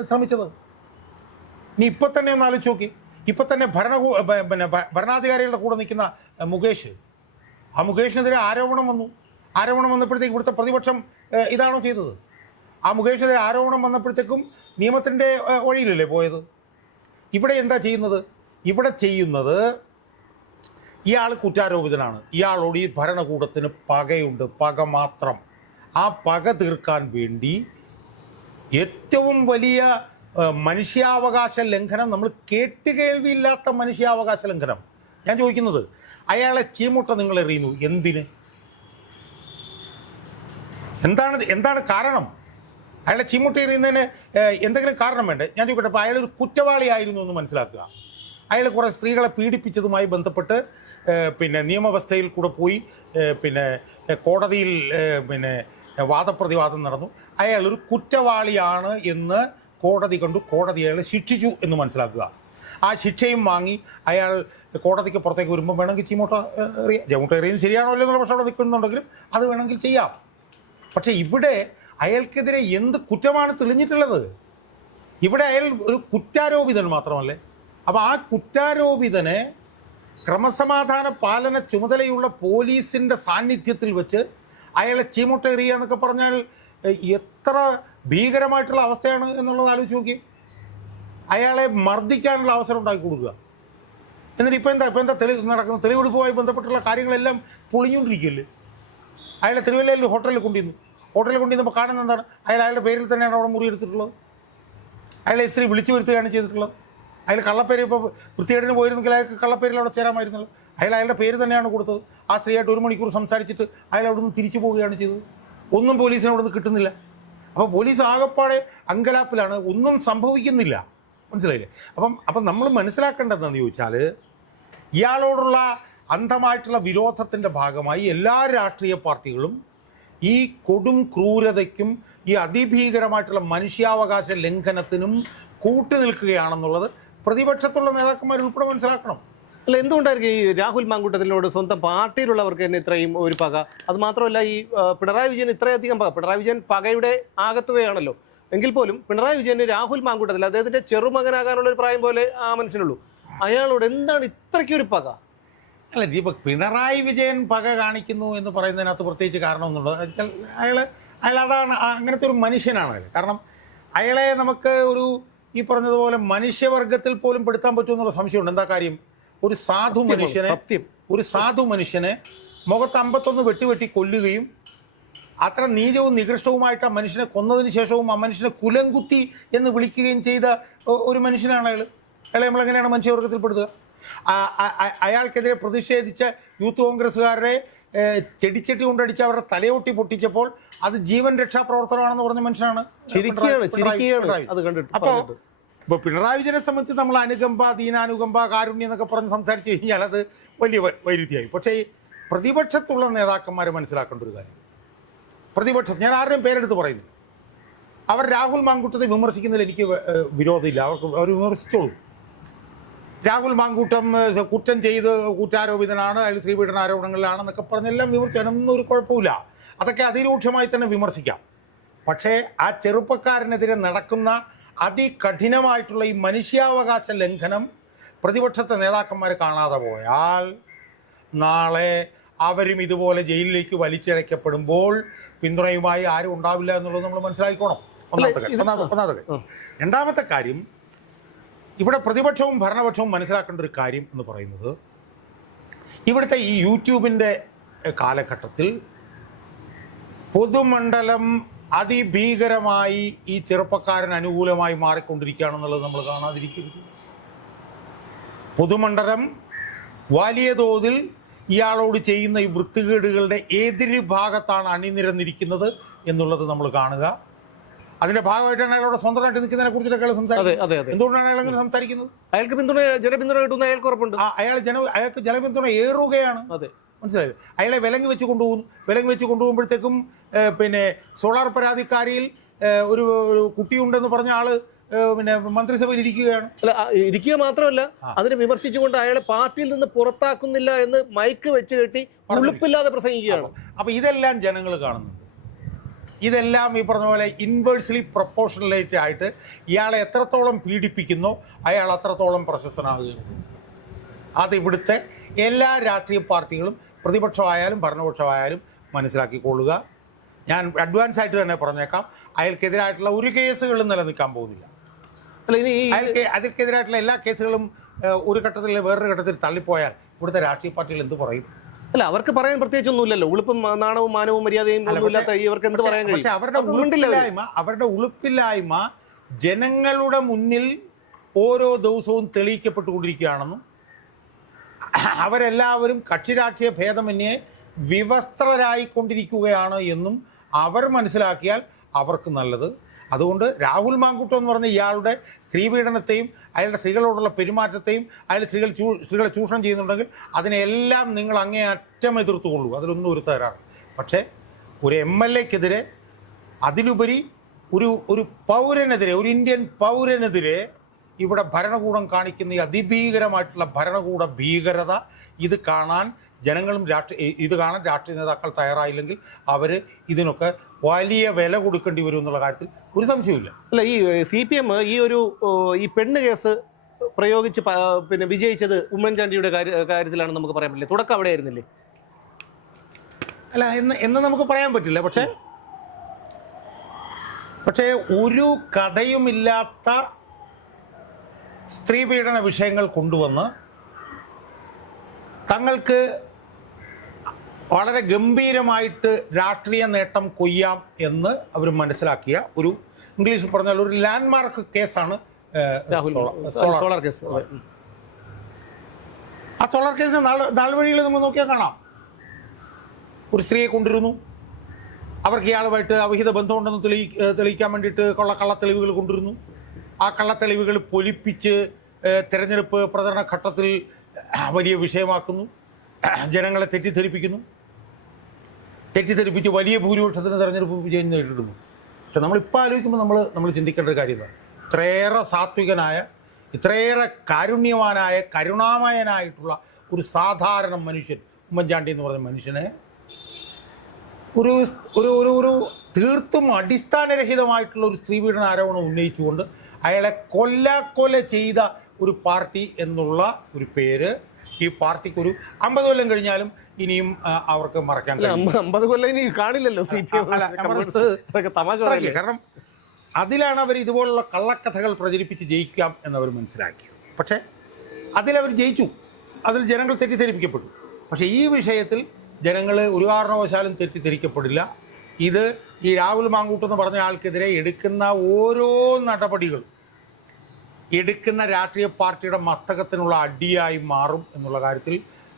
Speaker 1: ശ്രമിച്ചത്. നീ ഇപ്പം തന്നെ ഒന്ന് ആലോചിച്ച് നോക്കി. ഇപ്പം തന്നെ ഭരണ പിന്നെ ഭരണാധികാരികളുടെ കൂടെ നിൽക്കുന്ന മുകേഷ്. ആ മുകേഷിനെതിരെ ആരോപണം വന്നു. ആരോപണം വന്നപ്പോഴത്തേക്ക് ഇവിടുത്തെ പ്രതിപക്ഷം ഇതാണോ ചെയ്തത്? ആ മുകേഷിനെതിരെ ആരോപണം വന്നപ്പോഴത്തേക്കും നിയമത്തിന്റെ വഴിയിലല്ലേ പോയത്? ഇവിടെ എന്താ ചെയ്യുന്നത്? ഇവിടെ ചെയ്യുന്നത് ഇയാൾ കുറ്റാരോപിതനാണ്. ഇയാളോട് ഈ ഭരണകൂടത്തിന് പകയുണ്ട്. പക മാത്രം. ആ പക തീർക്കാൻ വേണ്ടി ഏറ്റവും വലിയ മനുഷ്യാവകാശ ലംഘനം നമ്മൾ കേട്ടുകേൾവിയില്ലാത്ത മനുഷ്യാവകാശ ലംഘനം. ഞാൻ ചോദിക്കുന്നത് അയാളെ ചീമുട്ട നിങ്ങൾ എറിയുന്നു എന്തിന്? എന്താണ് എന്താണ് കാരണം? അയാളെ ചീമുട്ടി എറിയുന്നതിന് എന്തെങ്കിലും കാരണം വേണ്ടേ? ഞാൻ ചോദിക്കട്ടെ അപ്പോൾ അയാൾ ഒരു കുറ്റവാളിയായിരുന്നു എന്ന് മനസ്സിലാക്കുക. അയാൾ കുറേ സ്ത്രീകളെ പീഡിപ്പിച്ചതുമായി ബന്ധപ്പെട്ട് പിന്നെ നിയമവ്യവസ്ഥയിൽ കൂടെ പോയി പിന്നെ കോടതിയിൽ പിന്നെ വാദപ്രതിവാദം നടന്നു. അയാൾ ഒരു കുറ്റവാളിയാണ് എന്ന് കോടതി കണ്ടു. കോടതി അയാളെ ശിക്ഷിച്ചു എന്ന് മനസ്സിലാക്കുക. ആ ശിക്ഷയും വാങ്ങി അയാൾ കോടതിക്ക് പുറത്തേക്ക് വരുമ്പോൾ വേണമെങ്കിൽ ചീമോട്ട എറിയാം. ചീമോട്ട എറിയുന്നത് ശരിയാണോ അല്ലെന്നുള്ള പ്രശ്നം അവിടെ നിൽക്കുന്നുണ്ടെങ്കിലും അത് വേണമെങ്കിൽ ചെയ്യാം. പക്ഷേ ഇവിടെ അയാൾക്കെതിരെ എന്ത് കുറ്റമാണ് തെളിഞ്ഞിട്ടുള്ളത്? ഇവിടെ അയാൾ ഒരു കുറ്റാരോപിതൻ മാത്രമല്ലേ? അപ്പോൾ ആ കുറ്റാരോപിതനെ ക്രമസമാധാന പാലന ചുമതലയുള്ള പോലീസിന്റെ സാന്നിധ്യത്തിൽ വെച്ച് അയാളെ ചീമുട്ട എറിയുക എന്നൊക്കെ പറഞ്ഞാൽ എത്ര ഭീകരമായിട്ടുള്ള അവസ്ഥയാണ് എന്നുള്ളത് ആലോചിച്ച് നോക്കി. അയാളെ മർദ്ദിക്കാനുള്ള അവസരം ഉണ്ടാക്കി കൊടുക്കുക. എന്നിട്ട് ഇപ്പം എന്താ ഇപ്പം എന്താ തെളി നടക്കുന്ന തെളിവെടുപ്പുമായി ബന്ധപ്പെട്ടുള്ള കാര്യങ്ങളെല്ലാം പൊളിഞ്ഞുകൊണ്ടിരിക്കുകയല്ലേ? അയാളെ തിരുവല്ലയിൽ ഹോട്ടലിൽ കൊണ്ടിരുന്നു ഹോട്ടലിൽ കൊണ്ടുവന്നപ്പോൾ കാണുന്നത് എന്താണ്? അയാൾ അയാളുടെ പേരിൽ തന്നെയാണ് അവിടെ മുറി എടുത്തിട്ടുള്ളത്. അയാളെ സ്ത്രീ വിളിച്ചു വരുത്തുകയാണ് ചെയ്തിട്ടുള്ളത്. അയാൾ കള്ളപ്പേര് ഇപ്പോൾ വൃത്തികേടിന് പോയിരുന്നെങ്കിൽ അയാൾക്ക് കള്ളപ്പേരിൽ അവിടെ ചേരാമായിരുന്നല്ലോ. അയാൾ അയാളുടെ പേര് തന്നെയാണ് കൊടുത്തത്. ആ സ്ത്രീയായിട്ട് ഒരു മണിക്കൂർ സംസാരിച്ചിട്ട് അയാൾ അവിടെ നിന്ന് തിരിച്ചു പോവുകയാണ് ചെയ്തത്. ഒന്നും പോലീസിന് അവിടെ നിന്ന് കിട്ടുന്നില്ല. അപ്പോൾ പോലീസ് ആകപ്പാടെ അങ്കലാപ്പിലാണ്. ഒന്നും സംഭവിക്കുന്നില്ല. മനസ്സിലായില്ലേ? അപ്പം അപ്പം നമ്മൾ മനസ്സിലാക്കേണ്ടതെന്ന് ചോദിച്ചാൽ ഇയാളോടുള്ള അന്ധമായിട്ടുള്ള വിരോധത്തിന്റെ ഭാഗമായി എല്ലാ രാഷ്ട്രീയ പാർട്ടികളും ഈ കൊടും ക്രൂരതയ്ക്കും ഈ അതിഭീകരമായിട്ടുള്ള മനുഷ്യാവകാശ ലംഘനത്തിനും കൂട്ടുനിൽക്കുകയാണെന്നുള്ളത് പ്രതിപക്ഷത്തുള്ള നേതാക്കന്മാർ ഉൾപ്പെടെ മനസ്സിലാക്കണം.
Speaker 2: അല്ല എന്തുകൊണ്ടായിരിക്കും ഈ രാഹുൽ മാങ്കൂട്ടത്തിനോട് സ്വന്തം പാർട്ടിയിലുള്ളവർക്ക് തന്നെ ഇത്രയും ഒരു പക? അത് മാത്രമല്ല ഈ പിണറായി വിജയൻ ഇത്രയധികം പക. പിണറായി വിജയൻ പകയുടെ ആകത്തുകയാണല്ലോ. എങ്കിൽ പോലും പിണറായി വിജയന് രാഹുൽ മാങ്കൂട്ടത്തിൽ അദ്ദേഹത്തിന്റെ ചെറുമകനാകാനുള്ള ഒരു പ്രായം പോലെ ആ മനുഷ്യനുള്ളൂ. അയാളോട് എന്താണ് ഇത്രയ്ക്കൊരു പക?
Speaker 1: അല്ല ദീപക് പിണറായി വിജയൻ പക കാണിക്കുന്നു എന്ന് പറയുന്നതിനകത്ത് പ്രത്യേകിച്ച് കാരണമൊന്നുമില്ല വെച്ചാൽ അയാൾ അയാൾ അതാണ് അങ്ങനത്തെ ഒരു മനുഷ്യനാണ് അയാൾ കാരണം അയാളെ നമുക്ക് ഒരു ഈ പറഞ്ഞതുപോലെ മനുഷ്യവർഗത്തിൽ പോലും പെടുത്താൻ പറ്റുമെന്നുള്ള സംശയമുണ്ട്. എന്താ കാര്യം? ഒരു സാധു മനുഷ്യനെ
Speaker 2: സത്യം.
Speaker 1: ഒരു സാധു മനുഷ്യനെ മുഖത്ത് അമ്പത്തൊന്ന് വെട്ടി വെട്ടി കൊല്ലുകയും അത്ര നീചവും നികൃഷ്ടവുമായിട്ട് ആ മനുഷ്യനെ കൊന്നതിന് ശേഷവും ആ മനുഷ്യനെ കുലംകുത്തി എന്ന് വിളിക്കുകയും ചെയ്ത ഒരു മനുഷ്യനാണ് അയാൾ അയാളെ നമ്മളെങ്ങനെയാണ് മനുഷ്യവർഗത്തിൽപ്പെടുത്തുക അയാൾക്കെതിരെ പ്രതിഷേധിച്ച യൂത്ത് കോൺഗ്രസ്സുകാരുടെ ചെടിച്ചട്ടി കൊണ്ടടിച്ച് അവരുടെ തലയൊട്ടി പൊട്ടിച്ചപ്പോൾ അത് ജീവൻ രക്ഷാ പ്രവർത്തനമാണെന്ന് പറഞ്ഞ മനുഷ്യനാണ്.
Speaker 2: അത് കണ്ടിട്ട്
Speaker 1: അപ്പോൾ. ഇപ്പോൾ പിണറായി വിജയനെ സംബന്ധിച്ച് നമ്മൾ അനുകമ്പ ദീനാനുകമ്പ കാരുണ്യം എന്നൊക്കെ പറഞ്ഞ് സംസാരിച്ചു കഴിഞ്ഞാൽ അത് വലിയ വൈരുദ്ധ്യമായി. പക്ഷേ ഈ പ്രതിപക്ഷത്തുള്ള നേതാക്കന്മാർ മനസ്സിലാക്കേണ്ട ഒരു കാര്യം. പ്രതിപക്ഷത്ത് ഞാൻ ആരുടെയും പേരെടുത്ത് പറയുന്നില്ല. അവർ രാഹുൽ മാങ്കുട്ടത്തെ വിമർശിക്കുന്നതിൽ എനിക്ക് വിരോധമില്ല. അവർക്ക് അവർ വിമർശിച്ചോളൂ. രാഹുൽ മാങ്കൂട്ടം കുറ്റം ചെയ്ത് കുറ്റാരോപിതനാണ്. അയാൾ ശ്രീപീഠന ആരോപണങ്ങളിലാണെന്നൊക്കെ പറഞ്ഞെല്ലാം വിമർശനം ഒരു കുഴപ്പമില്ല അതൊക്കെ അതിരൂക്ഷമായി തന്നെ വിമർശിക്കാം. പക്ഷേ ആ ചെറുപ്പക്കാരനെതിരെ നടക്കുന്ന അതികഠിനമായിട്ടുള്ള ഈ മനുഷ്യാവകാശ ലംഘനം പ്രതിപക്ഷത്തെ നേതാക്കന്മാർ കാണാതെ പോയാൽ നാളെ അവരും ഇതുപോലെ ജയിലിലേക്ക് വലിച്ചിഴക്കപ്പെടുമ്പോൾ പിന്തുണയുമായി ആരും ഉണ്ടാവില്ല എന്നുള്ളത് നമ്മൾ മനസ്സിലാക്കിക്കോണം. ഒന്നാമത്തെ കാര്യം ഒന്നാമത്തെ ഒന്നാമത്തെ രണ്ടാമത്തെ കാര്യം ഇവിടെ പ്രതിപക്ഷവും ഭരണപക്ഷവും മനസ്സിലാക്കേണ്ട ഒരു കാര്യം എന്ന് പറയുന്നത് ഇവിടുത്തെ ഈ യൂട്യൂബിന്റെ കാലഘട്ടത്തിൽ പൊതുമണ്ഡലം അതിഭീകരമായി ഈ ചെറുപ്പക്കാരൻ അനുകൂലമായി മാറിക്കൊണ്ടിരിക്കുകയാണെന്നുള്ളത് നമ്മൾ കാണാതിരിക്കരുത്. പൊതുമണ്ഡലം വലിയ തോതിൽ ഇയാളോട് ചെയ്യുന്ന ഈ വൃത്തികേടുകളുടെ എതിര് ഭാഗത്താണ് അണിനിരന്നിരിക്കുന്നത് എന്നുള്ളത് നമ്മൾ കാണുക. അതിന്റെ ഭാഗമായിട്ടാണ് അയാളോട് സ്വന്തമായിട്ട് നിൽക്കുന്നതിനെ
Speaker 2: കുറിച്ചിട്ടൊക്കെ
Speaker 1: സംസാരിക്കുന്നത്. എന്തുകൊണ്ടാണ് അയാൾ അങ്ങനെ സംസാരിക്കുന്നത്?
Speaker 2: അയാൾക്ക് പിന്തുണ ജനപിന്തുണ കിട്ടുന്ന അയാൾക്ക് ഉറപ്പുണ്ട്.
Speaker 1: അയാൾ ജന അയാൾക്ക് ജനപിന്തുണ ഏറുകയാണ്.
Speaker 2: അതെ.
Speaker 1: മനസ്സിലായോ? അയാളെ വിലങ്ങ് വെച്ച് കൊണ്ടുപോകും വിലങ്ങ് വെച്ച് കൊണ്ടുപോകുമ്പോഴത്തേക്കും പിന്നെ സോളാർ പരാതിക്കാരിയിൽ ഒരു കുട്ടിയുണ്ടെന്ന് പറഞ്ഞ ആൾ പിന്നെ മന്ത്രിസഭയിൽ ഇരിക്കുകയാണ്.
Speaker 2: അല്ല ഇരിക്കുക മാത്രമല്ല അതിനെ വിമർശിച്ചുകൊണ്ട് അയാളെ പാർട്ടിയിൽ നിന്ന് പുറത്താക്കുന്നില്ല എന്ന് മൈക്ക് വെച്ച് കെട്ടി ഉളുപ്പില്ലാതെ പ്രസംഗിക്കുകയാണ്.
Speaker 1: അപ്പൊ ഇതെല്ലാം ജനങ്ങൾ കാണുന്നുണ്ട് ഇതെല്ലാം ഈ പറഞ്ഞ പോലെ ഇൻവേഴ്സ്ലി പ്രൊപ്പോർഷണലേറ്റ് ആയിട്ട് ഇയാളെ എത്രത്തോളം പീഡിപ്പിക്കുന്നോ അയാൾ അത്രത്തോളം പ്രശസ്തനാകുകയും അത് ഇവിടുത്തെ എല്ലാ രാഷ്ട്രീയ പാർട്ടികളും പ്രതിപക്ഷമായാലും ഭരണപക്ഷമായാലും മനസ്സിലാക്കിക്കൊള്ളുക. ഞാൻ അഡ്വാൻസ് ആയിട്ട് തന്നെ പറഞ്ഞേക്കാം. അയാൾക്കെതിരായിട്ടുള്ള ഒരു കേസുകളും നിലനിൽക്കാൻ പോകുന്നില്ല.
Speaker 2: അല്ല ഇനി ഈ
Speaker 1: അയാൾക്ക് അതിൽക്കെതിരായിട്ടുള്ള എല്ലാ കേസുകളും ഒരു ഘട്ടത്തിൽ വേറൊരു ഘട്ടത്തിൽ തള്ളിപ്പോയാൽ ഇവിടുത്തെ രാഷ്ട്രീയ പാർട്ടികൾ എന്ത് പറയും?
Speaker 2: അല്ല അവർക്ക് പറയാൻ പ്രത്യേകിച്ച് ഒന്നുമില്ലല്ലോ ഉളുപ്പും നാണവും മാനവും മര്യാദയും
Speaker 1: ഇല്ലാത്ത
Speaker 2: ഒന്നുമില്ലാത്ത ഇവർക്ക് എന്ത് പറയാൻ കഴിയും?
Speaker 1: അവരുടെ ഉളുപ്പില്ലായ്മ അവരുടെ ഉളുപ്പില്ലായ്മ ജനങ്ങളുടെ മുന്നിൽ ഓരോ ദിവസവും തെളിയിക്കപ്പെട്ടുകൊണ്ടിരിക്കുകയാണെന്നും അവരെല്ലാവരും കക്ഷി രാഷ്ട്രീയ ഭേദമന്യേ വിവസ്ത്രരായിക്കൊണ്ടിരിക്കുകയാണ് എന്നും അവർ മനസ്സിലാക്കിയാൽ അവർക്ക് നല്ലത്. അതുകൊണ്ട് രാഹുൽ മാങ്കുട്ടം എന്ന് പറഞ്ഞ ഇയാളുടെ സ്ത്രീപീഡനത്തെയും അയാളുടെ സ്ത്രീകളോടുള്ള പെരുമാറ്റത്തെയും അയാൾ സ്ത്രീകൾ സ്ത്രീകളെ ചൂഷണം ചെയ്യുന്നുണ്ടെങ്കിൽ അതിനെല്ലാം നിങ്ങൾ അങ്ങേ അറ്റം എതിർത്തുകൊള്ളൂ അതിലൊന്നും ഒരു തരാറ് പക്ഷേ ഒരു എം എൽ എക്കെതിരെ അതിലുപരി ഒരു ഒരു പൗരനെതിരെ ഒരു ഇന്ത്യൻ പൗരനെതിരെ ഇവിടെ ഭരണകൂടം കാണിക്കുന്ന ഈ അതിഭീകരമായിട്ടുള്ള ഭരണകൂട ഭീകരത ഇത് കാണാൻ ജനങ്ങളും രാഷ്ട്രീയ ഇത് കാണാൻ രാഷ്ട്രീയ നേതാക്കൾ തയ്യാറായില്ലെങ്കിൽ അവർ ഇതിനൊക്കെ വലിയ വില കൊടുക്കേണ്ടി വരും എന്നുള്ള കാര്യത്തിൽ ഒരു സംശയമില്ല
Speaker 2: അല്ല ഈ സി പി എം ഈ ഒരു ഈ പെണ്ണ് കേസ് പ്രയോഗിച്ച് പിന്നെ വിജയിച്ചത് ഉമ്മൻചാണ്ടിയുടെ കാര്യത്തിലാണ് നമുക്ക് പറയാൻ പറ്റില്ല. തുടക്കം അവിടെ ആയിരുന്നില്ലേ?
Speaker 1: അല്ല എന്ന് എന്ന് നമുക്ക് പറയാൻ പറ്റില്ല. പക്ഷേ പക്ഷേ ഒരു കഥയുമില്ലാത്ത സ്ത്രീ സ്ത്രീപീഡന വിഷയങ്ങൾ കൊണ്ടുവന്ന് തങ്ങൾക്ക് വളരെ ഗംഭീരമായിട്ട് രാഷ്ട്രീയ നേട്ടം കൊയ്യാം എന്ന് അവർ മനസ്സിലാക്കിയ ഒരു ഇംഗ്ലീഷിൽ പറഞ്ഞാൽ ഒരു ലാൻഡ്മാർക്ക് കേസാണ് സോളാർ-
Speaker 2: കേസ്.
Speaker 1: ആ സോളാർ കേസിന് നാൾ വഴിയിൽ നമ്മൾ നോക്കിയാൽ കാണാം. ഒരു സ്ത്രീയെ കൊണ്ടിരുന്നു അവർക്ക് ഇയാളുമായിട്ട് അവിഹിത ബന്ധമുണ്ടെന്ന് തെളി തെളിയിക്കാൻ വേണ്ടിയിട്ട് കൊള്ള കള്ളത്തെളിവുകൾ കൊണ്ടുവരുന്നു. ആ കള്ളത്തെളിവുകൾ പൊലിപ്പിച്ച് തെരഞ്ഞെടുപ്പ് പ്രചരണ ഘട്ടത്തിൽ വലിയ വിഷയമാക്കുന്നു. ജനങ്ങളെ തെറ്റിദ്ധരിപ്പിക്കുന്നു. തെറ്റിദ്ധരിപ്പിച്ച് വലിയ ഭൂരിപക്ഷത്തിന് തെരഞ്ഞെടുപ്പ് വിജയം നേരിടുന്നു. പക്ഷെ നമ്മളിപ്പോൾ ആലോചിക്കുമ്പോൾ നമ്മൾ നമ്മൾ ചിന്തിക്കേണ്ട ഒരു കാര്യം ഇതാണ് ഇത്രയേറെ സാത്വികനായ ഇത്രയേറെ കാരുണ്യവാനായ കരുണാമയനായിട്ടുള്ള ഒരു സാധാരണ മനുഷ്യൻ ഉമ്മൻചാണ്ടി എന്ന് പറഞ്ഞ മനുഷ്യനെ ഒരു ഒരു ഒരു ഒരു തീർത്തും അടിസ്ഥാനരഹിതമായിട്ടുള്ള ഒരു സ്ത്രീപീഡന ആരോപണം ഉന്നയിച്ചുകൊണ്ട് അയാളെ കൊല്ലാക്കൊല ചെയ്ത ഒരു പാർട്ടി എന്നുള്ള ഒരു പേര് ഈ പാർട്ടിക്കൊരു അമ്പത് കൊല്ലം കഴിഞ്ഞാലും ഇനിയും അവർക്ക് മറക്കാൻ
Speaker 2: അമ്പത് കൊല്ലം ഇനി കാണില്ലല്ലോ സി പി എം.
Speaker 1: കാരണം അതിലാണ് അവർ ഇതുപോലുള്ള കള്ളക്കഥകൾ പ്രചരിപ്പിച്ച് ജയിക്കാം എന്നവർ മനസ്സിലാക്കിയത്. പക്ഷേ അതിലവർ ജയിച്ചു. അതിൽ ജനങ്ങൾ തെറ്റിദ്ധരിപ്പിക്കപ്പെട്ടു. പക്ഷെ ഈ വിഷയത്തിൽ ജനങ്ങൾ ഒരു കാരണവശാലും തെറ്റിദ്ധരിക്കപ്പെടില്ല. ഇത് ഈ രാഹുൽ മാങ്കൂട്ടെന്ന് പറഞ്ഞ ആൾക്കെതിരെ എടുക്കുന്ന ഓരോ നടപടികളും എടുക്കുന്ന രാഷ്ട്രീയ പാർട്ടിയുടെ മസ്തകത്തിനുള്ള അടിയായി മാറും എന്നുള്ള കാര്യത്തിൽ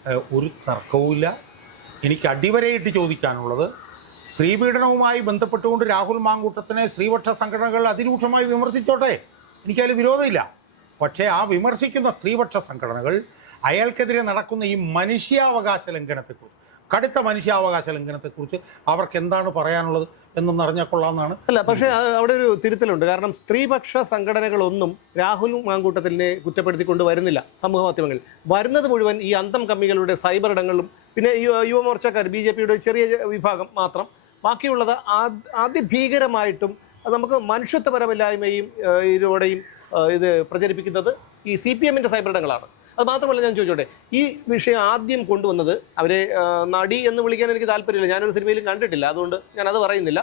Speaker 1: ഒരു തർക്കവുമില്ല. എനിക്ക് അടിവരയിട്ട് ചോദിക്കാനുള്ളത് സ്ത്രീപീഡനവുമായി ബന്ധപ്പെട്ടുകൊണ്ട് രാഹുൽ മാങ്കൂട്ടത്തിനെ സ്ത്രീപക്ഷ സംഘടനകൾ അതിരൂക്ഷമായി വിമർശിച്ചോട്ടെ? എനിക്കതിൽ വിരോധമില്ല. പക്ഷേ ആ വിമർശിക്കുന്ന സ്ത്രീപക്ഷ സംഘടനകൾ അയാൾക്കെതിരെ നടക്കുന്ന ഈ മനുഷ്യാവകാശ ലംഘനത്തെക്കുറിച്ച് കടുത്ത മനുഷ്യാവകാശ ലംഘനത്തെക്കുറിച്ച് അവർക്ക് എന്താണ് പറയാനുള്ളത് എന്നൊന്ന് അറിഞ്ഞാൽ കൊള്ളാമെന്നാണ്
Speaker 2: അല്ല പക്ഷേ അവിടെ ഒരു തിരുത്തലുണ്ട്. കാരണം സ്ത്രീപക്ഷ സംഘടനകളൊന്നും രാഹുൽ മാങ്കൂട്ടത്തിനെ കുറ്റപ്പെടുത്തിക്കൊണ്ട് വരുന്നില്ല സമൂഹ മാധ്യമങ്ങളിൽ. വരുന്നത് മുഴുവൻ ഈ അന്തം കമ്മികളുടെ സൈബർ ഇടങ്ങളിലും പിന്നെ യുവമോർച്ചക്കാർ ബി ജെ പിയുടെ ചെറിയ വിഭാഗം മാത്രം. ബാക്കിയുള്ളത് അതിഭീകരമായിട്ടും അത് നമുക്ക് മനുഷ്യത്വപരമില്ലായ്മയും ഇതോടെയും ഇത് പ്രചരിപ്പിക്കുന്നത് ഈ സി പി എമ്മിന്റെ സൈബർ ഇടങ്ങളാണ്. അത് മാത്രമല്ല ഞാൻ ചോദിച്ചോട്ടെ ഈ വിഷയം ആദ്യം കൊണ്ടുവന്നത് അവരെ നടി എന്ന് വിളിക്കാൻ എനിക്ക് താല്പര്യമില്ല. ഞാനൊരു സിനിമയിലും കണ്ടിട്ടില്ല അതുകൊണ്ട് ഞാൻ അത് പറയുന്നില്ല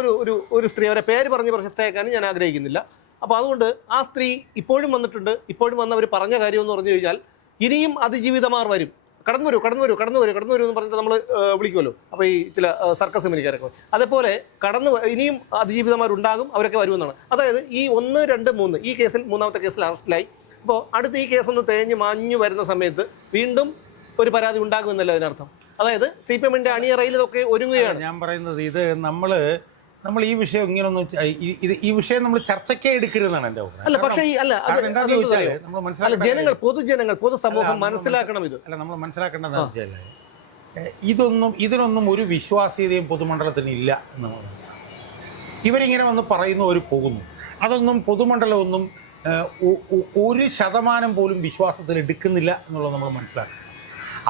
Speaker 2: ഒരു ഒരു ഒരു സ്ത്രീ അവരെ പേര് പറഞ്ഞ് പ്രശസ്തയാക്കാനും ഞാൻ ആഗ്രഹിക്കുന്നില്ല. അപ്പോൾ അതുകൊണ്ട് ആ സ്ത്രീ ഇപ്പോഴും വന്നിട്ടുണ്ട്. ഇപ്പോഴും വന്ന് അവർ പറഞ്ഞ കാര്യം എന്ന് പറഞ്ഞു കഴിഞ്ഞാൽ ഇനിയും അതിജീവിതമാർ വരും. കടന്നു വരൂ കടന്നു വരൂ കടന്നു വരൂ കടന്നു വരൂ എന്ന് പറഞ്ഞിട്ട് നമ്മൾ വിളിക്കുമല്ലോ. അപ്പോൾ ഈ ചില സർക്കസ് മിനിക്കാരൊക്കെ അതേപോലെ കടന്നു ഇനിയും അതിജീവിതമാരുണ്ടാകും അവരൊക്കെ വരുമെന്നാണ്. അതായത് ഈ ഒന്ന് രണ്ട് മൂന്ന് ഈ കേസിൽ മൂന്നാമത്തെ കേസിൽ അറസ്റ്റിലായി. അപ്പോൾ അടുത്ത ഈ കേസൊന്ന് തേഞ്ഞ് മാഞ്ഞു വരുന്ന സമയത്ത് വീണ്ടും ഒരു പരാതി ഉണ്ടാകുമെന്നല്ല അതിനർത്ഥം? അതായത് സി പി എമ്മിന്റെ അണിയറയിൽ ഇതൊക്കെ ഒരുങ്ങുകയാണ്.
Speaker 1: ഞാൻ പറയുന്നത് ഇത് നമ്മൾ നമ്മൾ ഈ വിഷയം ഇങ്ങനെയൊന്നും ഇത് ഈ വിഷയം നമ്മൾ ചർച്ചയ്ക്കേ എടുക്കരുതെന്നാണ് എന്റെ
Speaker 2: അല്ല പക്ഷേ അല്ല
Speaker 1: എന്താണെന്ന് ചോദിച്ചാൽ? നമ്മൾ
Speaker 2: അല്ല ജനങ്ങൾ പൊതുജനങ്ങൾ പൊതുസമൂഹം മനസ്സിലാക്കണം ഇത്.
Speaker 1: അല്ല നമ്മൾ മനസ്സിലാക്കേണ്ടതെന്ന് വെച്ചാൽ ഇതൊന്നും ഇതിനൊന്നും ഒരു വിശ്വാസ്യതയും പൊതുമണ്ഡലത്തിന് ഇല്ല എന്ന് നമ്മൾ മനസ്സിലാക്കണം. ഇവരിങ്ങനെ വന്ന് പറയുന്നു ഒരു പോകുന്നു. അതൊന്നും പൊതുമണ്ഡലമൊന്നും ഒരു ശതമാനം പോലും വിശ്വാസത്തിൽ എടുക്കുന്നില്ല എന്നുള്ളത് നമ്മൾ മനസ്സിലാക്കുക.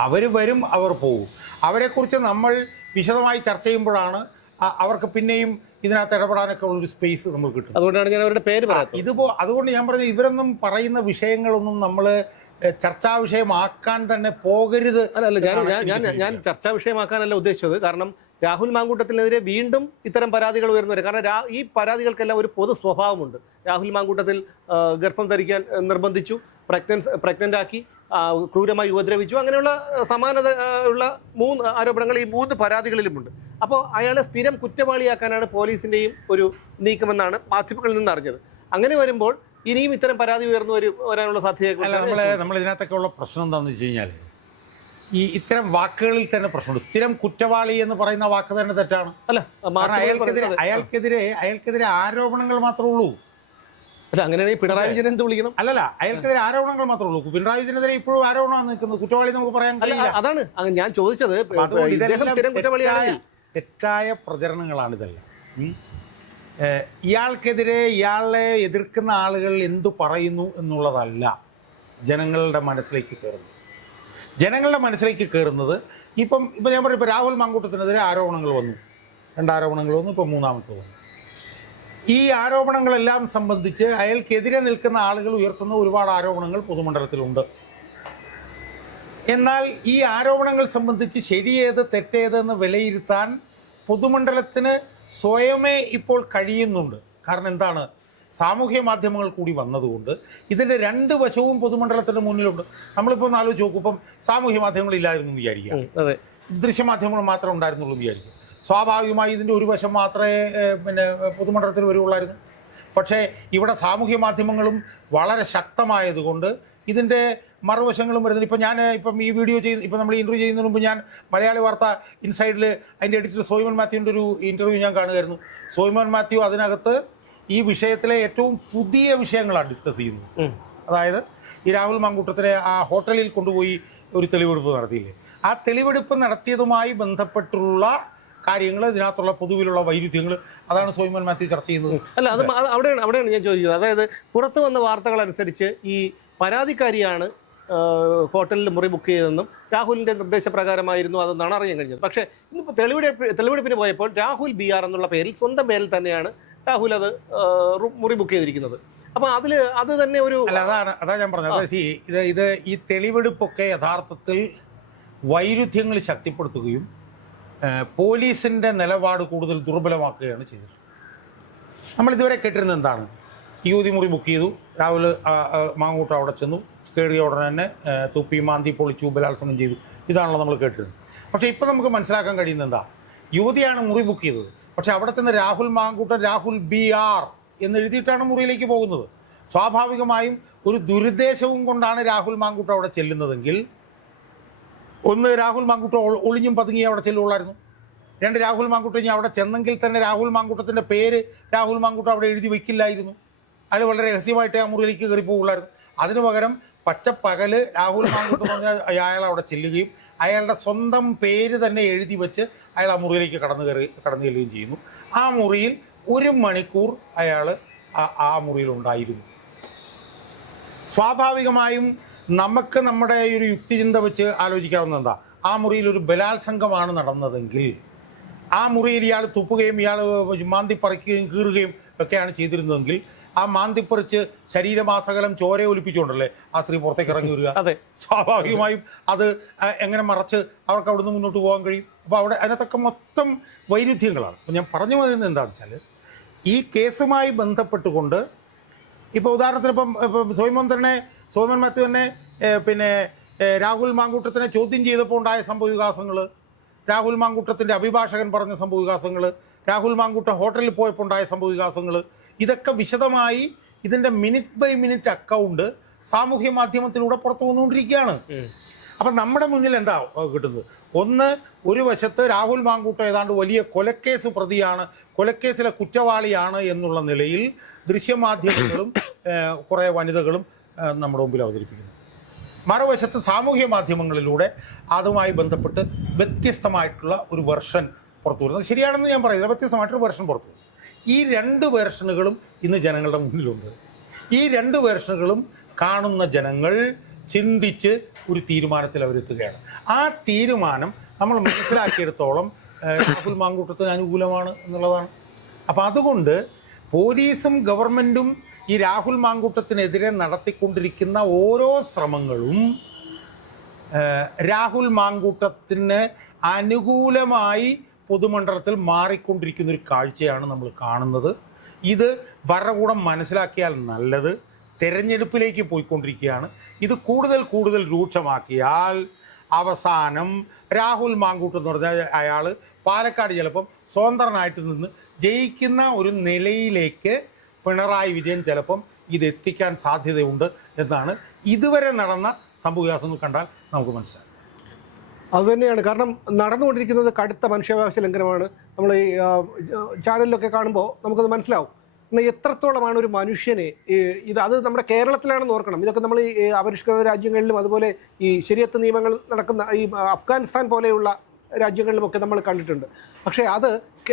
Speaker 1: അവർ വരും അവർ പോകും. അവരെക്കുറിച്ച് നമ്മൾ വിശദമായി ചർച്ച ചെയ്യുമ്പോഴാണ് അവർക്ക് പിന്നെയും ഇതിനകത്ത് ഇടപെടാനൊക്കെ ഉള്ളൊരു സ്പേസ് നമ്മൾ കിട്ടും
Speaker 2: അതുകൊണ്ടാണ് ഞാൻ അവരുടെ പേര് പറയാത്തത്.
Speaker 1: ഇതിപ്പോൾ അതുകൊണ്ട് ഞാൻ പറഞ്ഞു ഇവരൊന്നും പറയുന്ന വിഷയങ്ങളൊന്നും നമ്മൾ ചർച്ചാ വിഷയമാക്കാൻ തന്നെ പോകരുത്
Speaker 2: അല്ല അല്ല ഞാൻ ഞാൻ ചർച്ചാ വിഷയമാക്കാനല്ല ഉദ്ദേശിച്ചത്. കാരണം രാഹുൽ മാങ്കൂട്ടത്തിനെതിരെ വീണ്ടും ഇത്തരം പരാതികൾ ഉയർന്നു വരും. കാരണം ഈ പരാതികൾക്കെല്ലാം ഒരു പൊതു സ്വഭാവമുണ്ട്. രാഹുൽ മാങ്കൂട്ടത്തിൽ ഗർഭം ധരിക്കാൻ നിർബന്ധിച്ചു പ്രഗ്നൻസ് പ്രഗ്നന്റ് ആക്കി ക്രൂരമായി ഉപദ്രവിച്ചു. അങ്ങനെയുള്ള സമാനത ഉള്ള മൂന്ന് ആരോപണങ്ങൾ ഈ മൂന്ന് പരാതികളിലുമുണ്ട്. അപ്പോൾ അയാളെ സ്ഥിരം കുറ്റവാളിയാക്കാനാണ് പോലീസിന്റെയും ഒരു നീക്കമെന്നാണ് മാധ്യമങ്ങളിൽ നിന്ന് അറിഞ്ഞത്. അങ്ങനെ വരുമ്പോൾ ഇനിയും ഇത്തരം പരാതി ഉയർന്നു വരും വരാനുള്ള സാധ്യത
Speaker 1: നമ്മൾ നമ്മൾ ഇതിനകത്തൊക്കെ ഉള്ള പ്രശ്നം എന്താണെന്ന് വെച്ച് കഴിഞ്ഞാൽ ഈ ഇത്തരം വാക്കുകളിൽ തന്നെ പ്രശ്നമുണ്ട്. സ്ഥിരം കുറ്റവാളി എന്ന് പറയുന്ന വാക്ക് തന്നെ തെറ്റാണ്.
Speaker 2: അല്ല
Speaker 1: അയാൾക്കെതിരെ അയാൾക്കെതിരെ അയാൾക്കെതിരെ ആരോപണങ്ങൾ മാത്രമേ ഉള്ളൂ.
Speaker 2: അല്ല അങ്ങനെയാണെങ്കിൽ പിണറായി വിജയൻ എന്ത് വിളിക്കണം?
Speaker 1: അല്ലല്ല അയാൾക്കെതിരെ ആരോപണങ്ങൾ മാത്രമേ ഉള്ളൂ. പിണറായി വിജയനെതിരെ ഇപ്പോഴും ആരോപണമാണ് നിൽക്കുന്നത്. കുറ്റവാളി നമുക്ക് പറയാൻ കഴിയില്ല.
Speaker 2: അതാണ് ഞാൻ ചോദിച്ചത്.
Speaker 1: തെറ്റായ പ്രചരണങ്ങളാണ് ഇതെല്ലാം. ഇയാൾക്കെതിരെ ഇയാളെ എതിർക്കുന്ന ആളുകൾ എന്തു പറയുന്നു എന്നുള്ളതല്ല ജനങ്ങളുടെ മനസ്സിലേക്ക് കയറുന്നത്. ജനങ്ങളുടെ മനസ്സിലേക്ക് കയറുന്നത് ഇപ്പം ഇപ്പം ഞാൻ പറയും ഇപ്പം രാഹുൽ മാങ്കൂട്ടത്തിനെതിരെ ആരോപണങ്ങൾ വന്നു. രണ്ടാരോപണങ്ങൾ വന്നു ഇപ്പം മൂന്നാമത്തെ വന്നു. ഈ ആരോപണങ്ങളെല്ലാം സംബന്ധിച്ച് അയാൾക്കെതിരെ നിൽക്കുന്ന ആളുകൾ ഉയർത്തുന്ന ഒരുപാട് ആരോപണങ്ങൾ പൊതുമണ്ഡലത്തിലുണ്ട്. എന്നാൽ ഈ ആരോപണങ്ങൾ സംബന്ധിച്ച് ശരിയേത് തെറ്റേതെന്ന് വിലയിരുത്താൻ പൊതുമണ്ഡലത്തിന് സ്വയമേ ഇപ്പോൾ കഴിയുന്നുണ്ട്. കാരണം എന്താണ്? സാമൂഹ്യ മാധ്യമങ്ങൾ കൂടി വന്നതുകൊണ്ട് ഇതിന്റെ രണ്ട് വശവും പൊതുമണ്ഡലത്തിന്റെ മുന്നിലുണ്ട്. നമ്മളിപ്പോൾ ഒന്ന് ആലോചിച്ച് നോക്കും. ഇപ്പം സാമൂഹ്യ മാധ്യമങ്ങൾ ഇല്ലായിരുന്നു എന്ന് വിചാരിക്കുക. ദൃശ്യമാധ്യമങ്ങൾ മാത്രമേ ഉണ്ടായിരുന്നുള്ളൂ വിചാരിക്കും സ്വാഭാവികമായി ഇതിന്റെ ഒരു വശം മാത്രമേ പിന്നെ പൊതുമണ്ഡലത്തിൽ വരുള്ളായിരുന്നു. പക്ഷേ ഇവിടെ സാമൂഹ്യ മാധ്യമങ്ങളും വളരെ ശക്തമായതുകൊണ്ട് ഇതിന്റെ മറുവശങ്ങളും വരുന്നത് ഇപ്പം ഞാൻ ഇപ്പം ഈ വീഡിയോ ചെയ്ത് ഇപ്പം നമ്മൾ ഇന്റർവ്യൂ ചെയ്യുന്നതിന് മുമ്പ് ഞാൻ മലയാളി വാർത്ത ഇൻസൈഡിൽ അതിന്റെ എഡിറ്റർ സോയ്മൻ മാത്യുവിന്റെ ഒരു ഇന്റർവ്യൂ ഞാൻ കാണുമായിരുന്നു സോയ്മൻ മാത്യു അതിനകത്ത് ഈ വിഷയത്തിലെ ഏറ്റവും പുതിയ വിഷയങ്ങളാണ് ഡിസ്കസ് ചെയ്യുന്നത്. അതായത് ഈ രാഹുൽ മാങ്കൂട്ടത്തിനെ ആ ഹോട്ടലിൽ കൊണ്ടുപോയി ഒരു തെളിവെടുപ്പ് നടത്തിയില്ലേ? ആ തെളിവെടുപ്പ് നടത്തിയതുമായി ബന്ധപ്പെട്ടുള്ള കാര്യങ്ങൾ ഇതിനകത്തുള്ള പൊതുവിലുള്ള വൈരുദ്ധ്യങ്ങൾ അതാണ് സോയ്മൻ മാത്യു ചർച്ച ചെയ്യുന്നത്.
Speaker 2: അല്ല അത് അവിടെയാണ് അവിടെയാണ് ഞാൻ ചോദിച്ചത് അതായത് പുറത്തു വന്ന വാർത്തകൾ അനുസരിച്ച് ഈ പരാതിക്കാരിയാണ് ഹോട്ടലിൽ മുറി ബുക്ക് ചെയ്തതെന്നും രാഹുലിന്റെ നിർദ്ദേശപ്രകാരമായിരുന്നു അതെന്നാണ് അറിയാൻ കഴിഞ്ഞത്. പക്ഷേ ഇന്നിപ്പോൾ തെളിവെടുപ്പ് തെളിവെടുപ്പിന് പോയപ്പോൾ രാഹുൽ ബി ആർ എന്നുള്ള പേരിൽ സ്വന്തം പേരിൽ തന്നെയാണ് രാഹുൽ അത് മുറി ബുക്ക് ചെയ്തിരിക്കുന്നത്. അപ്പൊ അതിൽ അത് തന്നെ ഒരു
Speaker 1: അല്ല അതാണ് അതാ ഞാൻ പറഞ്ഞത്. സി ഇത് ഇത് ഈ തെളിവെടുപ്പൊക്കെ യഥാർത്ഥത്തിൽ വൈരുദ്ധ്യങ്ങൾ ശക്തിപ്പെടുത്തുകയും പോലീസിന്റെ നിലപാട് കൂടുതൽ ദുർബലമാക്കുകയാണ് ചെയ്തത് നമ്മൾ ഇതുവരെ കേട്ടിരുന്നത് എന്താണ്? യുവതി മുറി ബുക്ക് ചെയ്തു രാഹുൽ മാങ്ങൂട്ട അവിടെ ചെന്നു കയറിയ ഉടനെ തന്നെ തുപ്പി മാന്തി പൊളിച്ചു ബലാത്സംഗം ചെയ്തു. ഇതാണല്ലോ നമ്മൾ കേട്ടിരുന്നത്. പക്ഷേ ഇപ്പം നമുക്ക് മനസ്സിലാക്കാൻ കഴിയുന്നത് എന്താ? യുവതിയാണ് മുറി ബുക്ക് ചെയ്തത്. പക്ഷെ അവിടെ ചെന്ന് രാഹുൽ മാങ്കൂട്ടൻ രാഹുൽ ബി ആർ എന്ന് എഴുതിയിട്ടാണ് മുറിയിലേക്ക് പോകുന്നത്. സ്വാഭാവികമായും ഒരു ദുരുദ്ദേശവും കൊണ്ടാണ് രാഹുൽ മാങ്കൂട്ടം അവിടെ ചെല്ലുന്നതെങ്കിൽ ഒന്ന് രാഹുൽ മാങ്കൂട്ടം ഒള- ഒളിഞ്ഞും പതുങ്ങി അവിടെ ചെല്ലുള്ളായിരുന്നു രണ്ട് രാഹുൽ മാങ്കൂട്ടം ഇനി അവിടെ ചെന്നെങ്കിൽ തന്നെ രാഹുൽ മാങ്കൂട്ടത്തിന്റെ പേര് രാഹുൽ മാങ്കൂട്ടം അവിടെ എഴുതി വയ്ക്കില്ലായിരുന്നു. അയാൾ വളരെ രഹസ്യമായിട്ട് ആ മുറിയിലേക്ക് കയറി പോകുള്ളായിരുന്നു അതിനു പകരം പച്ചപ്പകൽ രാഹുൽ മാങ്കൂട്ടം അയാൾ അവിടെ ചെല്ലുകയും അയാളുടെ സ്വന്തം പേര് തന്നെ എഴുതി വെച്ച് അയാൾ ആ മുറിയിലേക്ക് കടന്നു കയറി കടന്നു ചെല്ലുകയും ചെയ്യുന്നു. ആ മുറിയിൽ ഒരു മണിക്കൂർ അയാൾ ആ മുറിയിൽ ഉണ്ടായിരുന്നു. സ്വാഭാവികമായും നമുക്ക് നമ്മുടെ ഒരു യുക്തിചിന്ത വെച്ച് ആലോചിക്കാവുന്ന എന്താ? ആ മുറിയിൽ ഒരു ബലാത്സംഗമാണ് നടന്നതെങ്കിൽ ആ മുറിയിൽ ഇയാൾ തുപ്പുകയും ഇയാൾ മാന്തി പറിക്കുകയും കീറുകയും ഒക്കെയാണ് ചെയ്തിരുന്നതെങ്കിൽ ആ മാന്തിപ്പറിച്ച് ശരീരമാസകലം ചോര ഒലിപ്പിച്ചുകൊണ്ടല്ലേ ആ സ്ത്രീ പുറത്തേക്ക് ഇറങ്ങി വരിക?
Speaker 2: അതെ.
Speaker 1: സ്വാഭാവികമായും അത് എങ്ങനെ മറച്ച് അവർക്ക് അവിടുന്ന് മുന്നോട്ട് പോകാൻ കഴിയും? അപ്പോൾ അവിടെ അതിനകത്തൊക്കെ മൊത്തം വൈരുദ്ധ്യങ്ങളാണ്. അപ്പോൾ ഞാൻ പറഞ്ഞു വരുന്നത് എന്താണെന്ന് വെച്ചാൽ ഈ കേസുമായി ബന്ധപ്പെട്ടുകൊണ്ട് ഇപ്പോൾ ഉദാഹരണത്തിന് ഇപ്പം ഇപ്പം സോയ്മൻ തന്നെ സോമൻ മാത്യു തന്നെ പിന്നെ രാഹുൽ മാങ്കൂട്ടത്തിനെ ചോദ്യം ചെയ്തപ്പോൾ ഉണ്ടായ സംഭവ വികാസങ്ങൾ രാഹുൽ മാങ്കൂട്ടത്തിന്റെ അഭിഭാഷകൻ പറഞ്ഞ സംഭവ വികാസങ്ങൾ രാഹുൽ മാങ്കൂട്ടം ഹോട്ടലിൽ പോയപ്പോൾ ഉണ്ടായ സംഭവ വികാസങ്ങൾ ഇതൊക്കെ വിശദമായി ഇതിന്റെ മിനിറ്റ് ബൈ മിനിറ്റ് അക്കൗണ്ട് സാമൂഹ്യ മാധ്യമത്തിലൂടെ പുറത്തു വന്നുകൊണ്ടിരിക്കുകയാണ്. അപ്പൊ നമ്മുടെ മുന്നിൽ എന്താ കിട്ടുന്നത്? ഒന്ന് ഒരു വശത്ത് രാഹുൽ മാങ്കൂട്ടം ഏതാണ്ട് വലിയ കൊലക്കേസ് പ്രതിയാണ് കൊലക്കേസിലെ കുറ്റവാളിയാണ് എന്നുള്ള നിലയിൽ ദൃശ്യമാധ്യമങ്ങളും കുറേ വനിതകളും നമ്മുടെ മുമ്പിൽ അവതരിപ്പിക്കുന്നു. മറുവശത്ത് സാമൂഹ്യ മാധ്യമങ്ങളിലൂടെ അതുമായി ബന്ധപ്പെട്ട് വ്യത്യസ്തമായിട്ടുള്ള ഒരു വെർഷൻ പുറത്തു വരുന്നത് ശരിയാണെന്ന് ഞാൻ പറയുന്നത് വ്യത്യസ്തമായിട്ടൊരു വെർഷൻ പുറത്തു വരും ഈ രണ്ട് വേർഷനുകളും ഇന്ന് ജനങ്ങളുടെ മുന്നിലുണ്ട്. ഈ രണ്ട് വേർഷനുകളും കാണുന്ന ജനങ്ങൾ ചിന്തിച്ച് ഒരു തീരുമാനത്തിൽ അവരെത്തുകയാണ്. ആ തീരുമാനം നമ്മൾ മനസ്സിലാക്കിയെടുത്തോളം രാഹുൽ മാങ്കൂട്ടത്തിന് അനുകൂലമാണ് എന്നുള്ളതാണ്. അപ്പം അതുകൊണ്ട് പോലീസും ഗവൺമെന്റും ഈ രാഹുൽ മാങ്കൂട്ടത്തിനെതിരെ നടത്തിക്കൊണ്ടിരിക്കുന്ന ഓരോ ശ്രമങ്ങളും രാഹുൽ മാങ്കൂട്ടത്തിന് അനുകൂലമായി പൊതുമണ്ഡലത്തിൽ മാറിക്കൊണ്ടിരിക്കുന്ന ഒരു കാഴ്ചയാണ് നമ്മൾ കാണുന്നത്. ഇത് ഭരണകൂടം മനസ്സിലാക്കിയാൽ നല്ലത്. തെരഞ്ഞെടുപ്പിലേക്ക് പോയിക്കൊണ്ടിരിക്കുകയാണ്. ഇത് കൂടുതൽ കൂടുതൽ രൂക്ഷമാക്കിയാൽ അവസാനം രാഹുൽ മാങ്കൂട്ട് എന്ന് പറഞ്ഞാൽ അയാൾ പാലക്കാട് ചിലപ്പം സ്വതന്ത്രനായിട്ട് നിന്ന് ജയിക്കുന്ന ഒരു നിലയിലേക്ക് പിണറായി വിജയൻ ചിലപ്പം ഇത് എത്തിക്കാൻ സാധ്യതയുണ്ട് എന്നാണ് ഇതുവരെ നടന്ന സംഭവവികാസങ്ങൾ കണ്ടാൽ നമുക്ക് മനസ്സിലാക്കാം.
Speaker 2: അത് തന്നെയാണ്. കാരണം നടന്നുകൊണ്ടിരിക്കുന്നത് കടുത്ത മനുഷ്യാവകാശ ലംഘനമാണ്. നമ്മൾ ഈ ചാനലിലൊക്കെ കാണുമ്പോൾ നമുക്കത് മനസ്സിലാവും. എന്നാൽ എത്രത്തോളമാണ് ഒരു മനുഷ്യനെ ഇത് അത് നമ്മുടെ കേരളത്തിലാണെന്ന് ഓർക്കണം. ഇതൊക്കെ നമ്മൾ ഈ അപരിഷ്കൃത രാജ്യങ്ങളിലും അതുപോലെ ഈ ശരിയത്ത് നിയമങ്ങൾ നടക്കുന്ന ഈ അഫ്ഗാനിസ്ഥാൻ പോലെയുള്ള രാജ്യങ്ങളിലുമൊക്കെ നമ്മൾ കണ്ടിട്ടുണ്ട്. പക്ഷേ അത്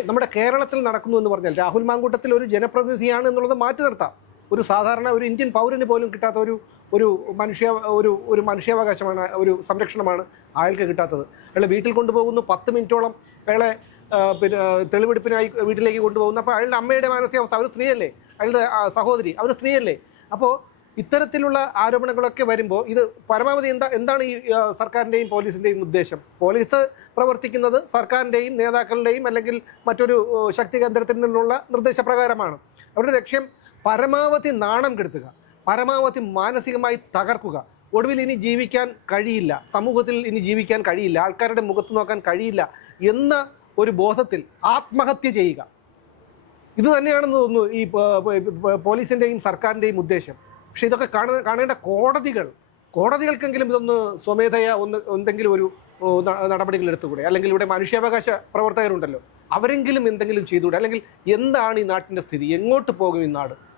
Speaker 2: നമ്മുടെ കേരളത്തിൽ നടക്കുന്നു എന്ന് പറഞ്ഞാൽ രാഹുൽ മാങ്കൂട്ടത്തിൽ ഒരു ജനപ്രതിനിധിയാണ് എന്നുള്ളത് മാറ്റി നിർത്താം. ഒരു സാധാരണ ഒരു ഇന്ത്യൻ പൗരന് പോലും കിട്ടാത്ത ഒരു ഒരു മനുഷ്യ ഒരു ഒരു മനുഷ്യാവകാശമാണ് ഒരു സംരക്ഷണമാണ് അയാൾക്ക് കിട്ടാത്തത്. അയാളെ വീട്ടിൽ കൊണ്ടുപോകുന്നു പത്ത് മിനിറ്റോളം അയാളെ പിന്നെ തെളിവെടുപ്പിനായി വീട്ടിലേക്ക് കൊണ്ടുപോകുന്നു. അപ്പോൾ അയാളുടെ അമ്മയുടെ മാനസികാവസ്ഥ അവർ സ്ത്രീയല്ലേ? അയാളുടെ സഹോദരി അവർ സ്ത്രീയല്ലേ? അപ്പോൾ ഇത്തരത്തിലുള്ള ആരോപണങ്ങളൊക്കെ വരുമ്പോൾ ഇത് പരമാവധി എന്താ എന്താണ് ഈ സർക്കാരിന്റെയും പോലീസിന്റെയും ഉദ്ദേശം? പോലീസ് പ്രവർത്തിക്കുന്നത് സർക്കാരിന്റെയും നേതാക്കളുടെയും അല്ലെങ്കിൽ മറ്റൊരു ശക്തി കേന്ദ്രത്തിൽ നിന്നുള്ള നിർദ്ദേശപ്രകാരമാണ്. അവരുടെ ലക്ഷ്യം പരമാവധി നാണം കെടുത്തുക പരമാവധി മാനസികമായി തകർക്കുക. ഒടുവിൽ ഇനി ജീവിക്കാൻ കഴിയില്ല സമൂഹത്തിൽ ഇനി ജീവിക്കാൻ കഴിയില്ല ആൾക്കാരുടെ മുഖത്ത് നോക്കാൻ കഴിയില്ല എന്ന ഒരു ബോധത്തിൽ ആത്മഹത്യ ചെയ്യുക. ഇത് തന്നെയാണെന്ന് തോന്നുന്നു ഈ പോലീസിന്റെയും സർക്കാരിന്റെയും ഉദ്ദേശം. പക്ഷേ ഇതൊക്കെ കാണ- കാണേണ്ട കോടതികൾ കോടതികൾക്കെങ്കിലും ഇതൊന്ന് സ്വമേധയ ഒന്ന് എന്തെങ്കിലും ഒരു നടപടികൾ എടുത്തുകൂടെ? അല്ലെങ്കിൽ ഇവിടെ മനുഷ്യാവകാശ പ്രവർത്തകരുണ്ടല്ലോ അവരെങ്കിലും എന്തെങ്കിലും ചെയ്തുകൂടെ? അല്ലെങ്കിൽ എന്താണ് ഈ നാട്ടിന്റെ സ്ഥിതി? എങ്ങോട്ട് പോകും ഈ നാട്?